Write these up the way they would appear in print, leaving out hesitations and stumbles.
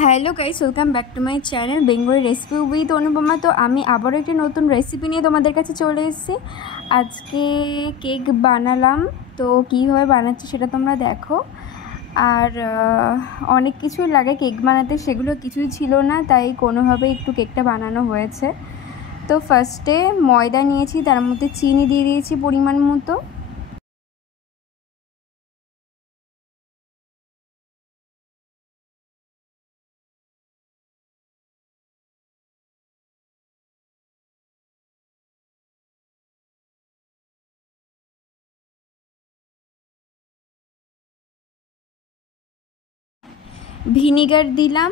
Hello guys, welcome back to my channel Bengali recipe with Anupama. তো আমি আবারও একটি নতুন রেসিপি নিয়ে তোমাদের কাছে চলে এসেছি। আজকে কেক বানালাম, তো কীভাবে বানাচ্ছি সেটা তোমরা দেখো। আর অনেক কিছুই লাগে কেক বানাতে, সেগুলো কিছুই ছিল না, তাই কোনোভাবে একটু কেকটা বানানো হয়েছে। তো ফার্স্টে ময়দা নিয়েছি, তার মধ্যে চিনি দিয়ে দিয়েছি পরিমাণ মতো। ভিনিগার দিলাম।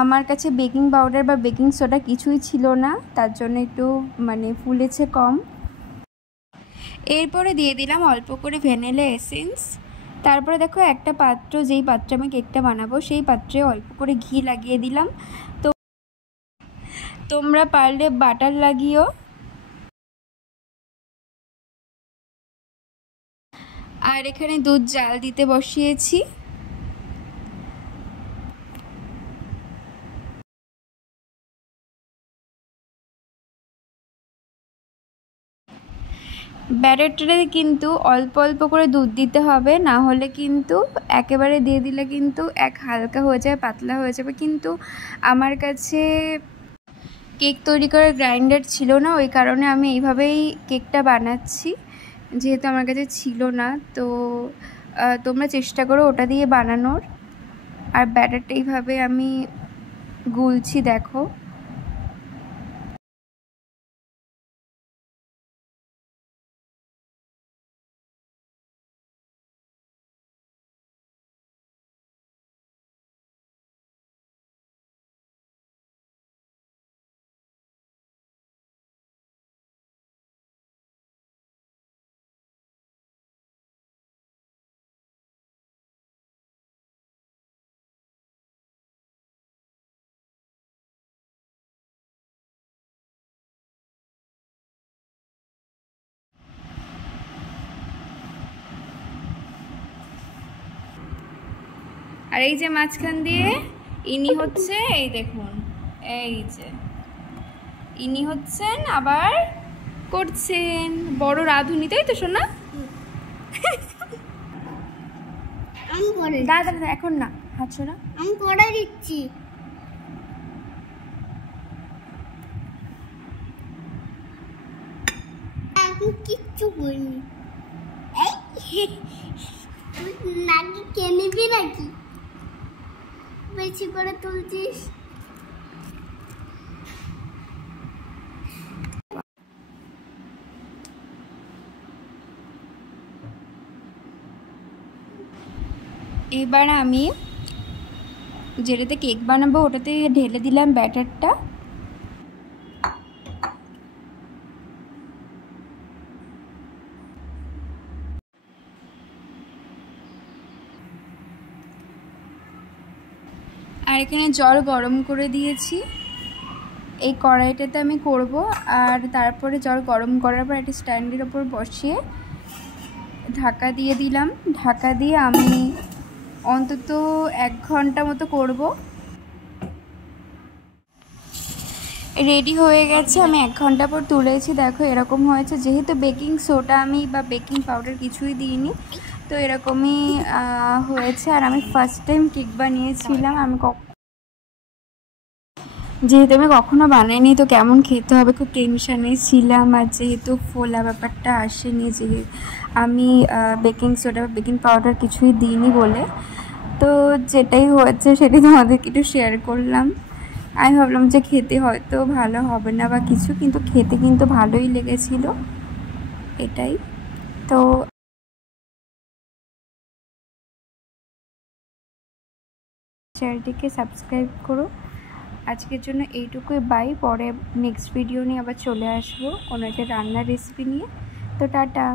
আমার কাছে বেকিং পাউডার বা বেকিং সোডা কিছুই ছিল না, তার জন্য একটু ফুলেছে কম। এরপরে দিয়ে দিলাম অল্প করে ভ্যানিলা এসেন্স। তারপরে দেখো একটা পাত্র, যেই পাত্রে আমি কেকটা বানাবো সেই পাত্রে অল্প করে ঘি লাগিয়ে দিলাম। তো তোমরা পারলে বাটার লাগিও। আর এখানে দুধ জাল দিতে বসিয়েছি। ব্যাটারটাতে কিন্তু অল্প অল্প করে দুধ দিতে হবে, না হলে কিন্তু একেবারে দিয়ে দিলে কিন্তু হালকা হয়ে যাবে, পাতলা হয়ে যাবে। কিন্তু আমার কাছে কেক তৈরি করার গ্রাইন্ডার ছিল না, ওই কারণে আমি এইভাবেই কেকটা বানাচ্ছি, যেহেতু আমার কাছে ছিল না। তো তোমরা চেষ্টা করো ওটা দিয়ে বানানোর। আর ব্যাটারটা এইভাবে আমি গুলছি, দেখো। আর এই যে মাঝখান দিয়ে ইনি হচ্ছে, এই দেখুন, এই যে ইনি হচ্ছেন, আবার করছেন বড় রাঁধুনি, তাই তো শোনা? দাদা এখন না, হাত ছড়া, আমি করে দিচ্ছি। আমি কিচ্ছু করিনি। তুই নাকি কে নিবি নাকি? বেশি করে তুলছিস। এবার আমি যেটাতে কেক বানাবো ওটাতে ঢেলে দিলাম ব্যাটারটা। আর এখানে জল গরম করে দিয়েছি, এই কড়াইটাতে আমি করব। আর তারপরে জল গরম করার পর একটা স্ট্যান্ডের ওপর বসিয়ে ঢাকা দিয়ে দিলাম। ঢাকা দিয়ে আমি অন্তত 1 ঘন্টা মতো করব। রেডি হয়ে গেছে, আমি 1 ঘন্টা পর তুলেছি, দেখো এরকম হয়েছে। যেহেতু বেকিং সোডা আমি বা বেকিং পাউডার কিছুই দিইনি, তো এরকমই হয়েছে। আর আমি ফার্স্ট টাইম কেক বানিয়েছিলাম, যেহেতু আমি কখনো বানাইনি, তো কেমন খেতে হবে খুব টেনশানে ছিলাম। আর যেহেতু ফোলা ব্যাপারটা আসেনি, যে আমি বেকিং সোডা বা বেকিং পাউডার কিছুই দিইনি বলে, তো যেটাই হয়েছে সেটাই তোমাদেরকে একটু শেয়ার করলাম। আমি ভাবলাম যে খেতে হয়তো ভালো হবে না বা কিছু, কিন্তু খেতে কিন্তু ভালোই লেগেছিল, এটাই। তো চ্যানেলটিকে সাবস্ক্রাইব করো। আজকের জন্য এইটুকুই, বাই। পরে নেক্সট ভিডিও নিয়ে আবার চলে আসবো কোনো একটা রান্নার রেসিপি নিয়ে। তো টাটা।